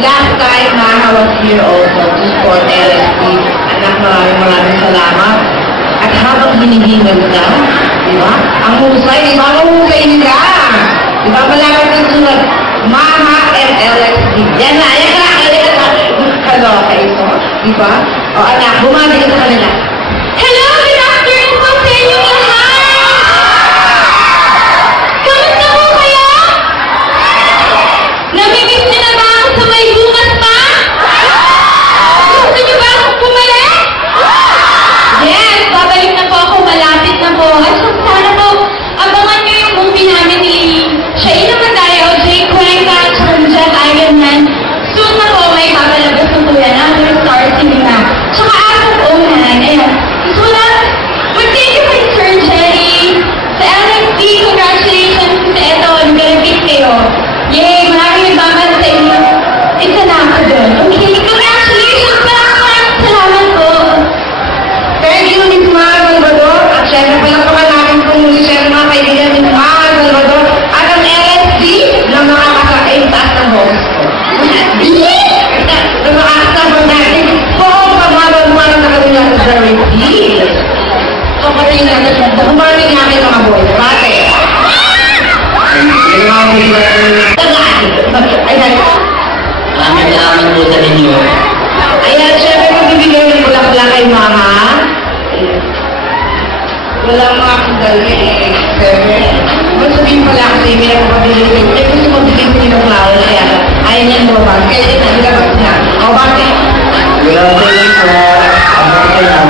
last time, Maha was here also to support LSP. Anak, maraming salamat. At habang hinihingal ka, di ba? Ang husay, di ba? Ang husay nila. Di ba? Malapit ng sunod. Maha and LSP. Yan na, yan na. Kaloka ito. Di ba? O anak, bumati ka sa kanila. Hello, good afternoon po sa inyong lahat! Kamusta po kayo? Namimiss niyo na ba ako sa may bukas pa? Gusto niyo ba akong bumalik? Yes, babalik na po ako, malapit na po. At sana po, abangan niyo yung movie namin ni Shaina Mandaya o Jay Cuenca at Jeff Ironman. Soon na po, may papalabas ng kuya na ang Star Cinema. Tsaka Asap Oman, ayan. So thank you kay Sir Jerry. Sa LFD, congratulations sa ito. Nag-repeat kayo. Yay! Maraming nagbaban sa inyo. Isa na ako doon. Okay, congratulations! Maraming salamat po. Thank you, Miss Maha Salvador. At syempre pala pa natin kung muli siya mga kaibigan ni Maha Salvador. At ang LSD na makakakain taas ng host ko. Na makakasama natin. Oo, pagmamagmano na kami lang sa LSD. So, kasi natin, humaming namin mga boys. Bakit? Maraming salamat po sa inyo. Ayan, syempre magbibigay ng bulak-bulak kay Mama. Wala mga kudali eh. Syempre, sabihin pala kasi may nakapabili ko. Eh, gusto mo bigyan ko ng flower kaya ayaw niya lumabas. Kaya din, nagabas niya. O, bakit? Grabe lang po. Ang bakit lang.